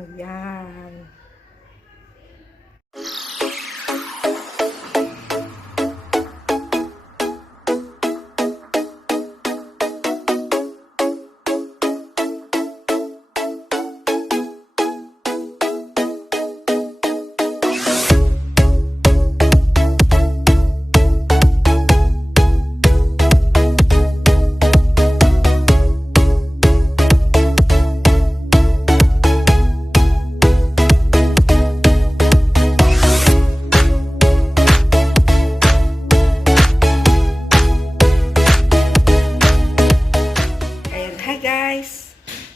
Ayan.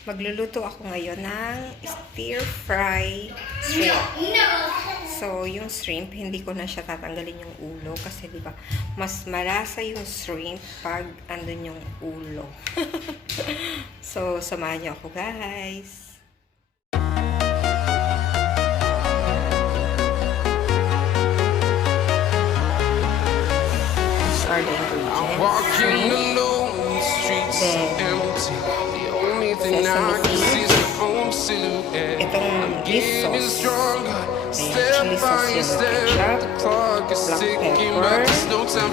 Magluluto ako ngayon ng stir-fry shrimp. So, yung shrimp, hindi ko na siya tatanggalin yung ulo kasi di ba mas malasa yung shrimp pag andun yung ulo. So, samahan niyo ako, guys. Are the ingredients. Then, sesame seed, itong this sauce, chili sauce yung ketchup, black pepper,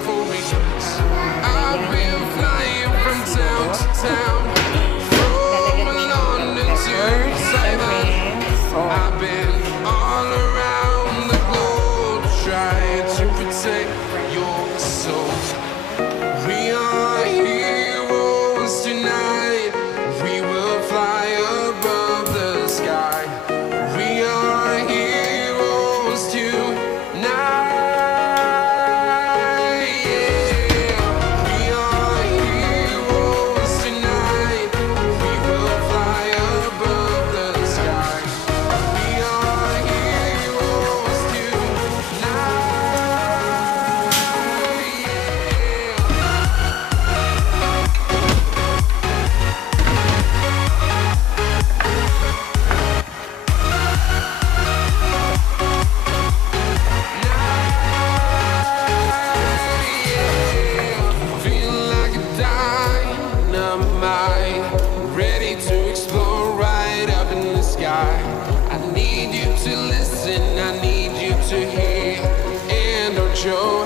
show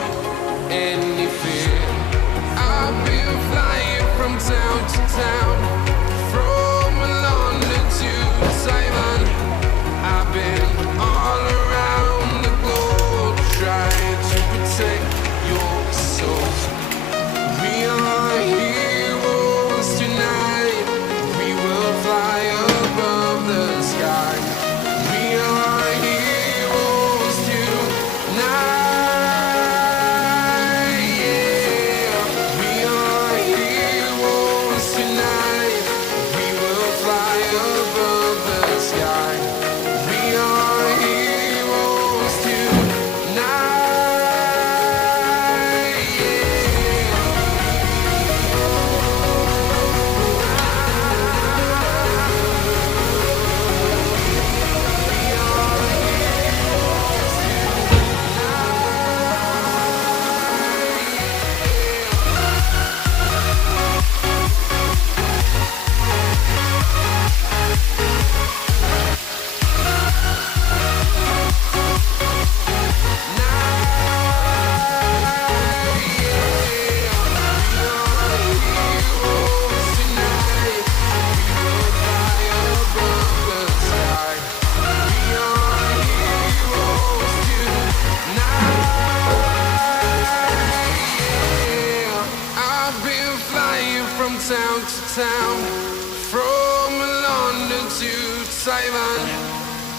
any fear. I've been flying from town to town, from London to Taiwan. I've been all around the globe trying to protect your soul. We are heroes tonight. We will fly above the sky. We are heroes tonight. Town to town, from London to Taiwan.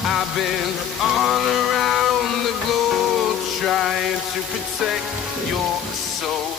I've been all around the globe trying to protect your soul.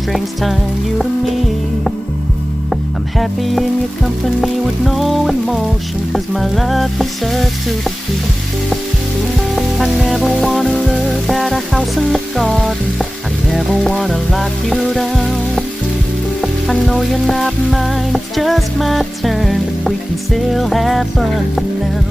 strings tying you to me. I'm happy in your company with no emotion, 'cause my love deserves to be free. I never wanna look at a house in the garden, I never wanna lock you down. I know you're not mine, it's just my turn, but we can still have fun for now.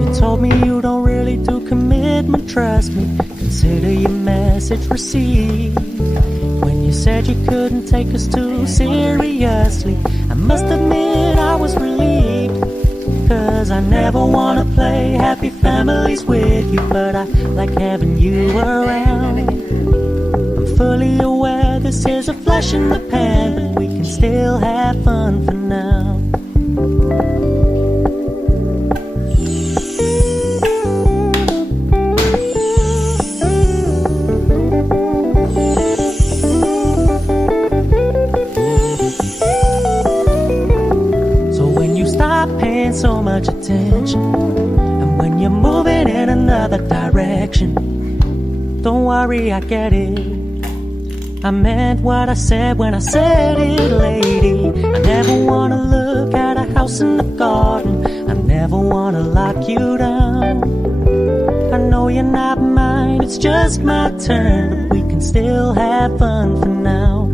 You told me you don't really do commitment, trust me, consider your message received. When you said you couldn't take us too seriously, I must admit I was relieved. 'Cause I never wanna play happy families with you, but I like having you around. I'm fully aware this is a flash in the pan, but we can still have fun for now. So much attention, and when you're moving in another direction, don't worry, I get it. I meant what I said when I said it, lady. I never wanna look at a house in the garden, I never wanna lock you down. I know you're not mine, it's just my turn, but we can still have fun for now.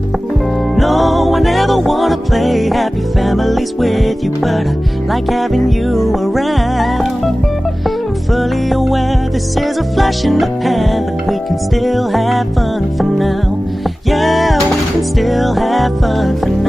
No, I never wanna play happy families with you, but I like having you around. I'm fully aware this is a flash in the pan, but we can still have fun for now. Yeah, we can still have fun for now.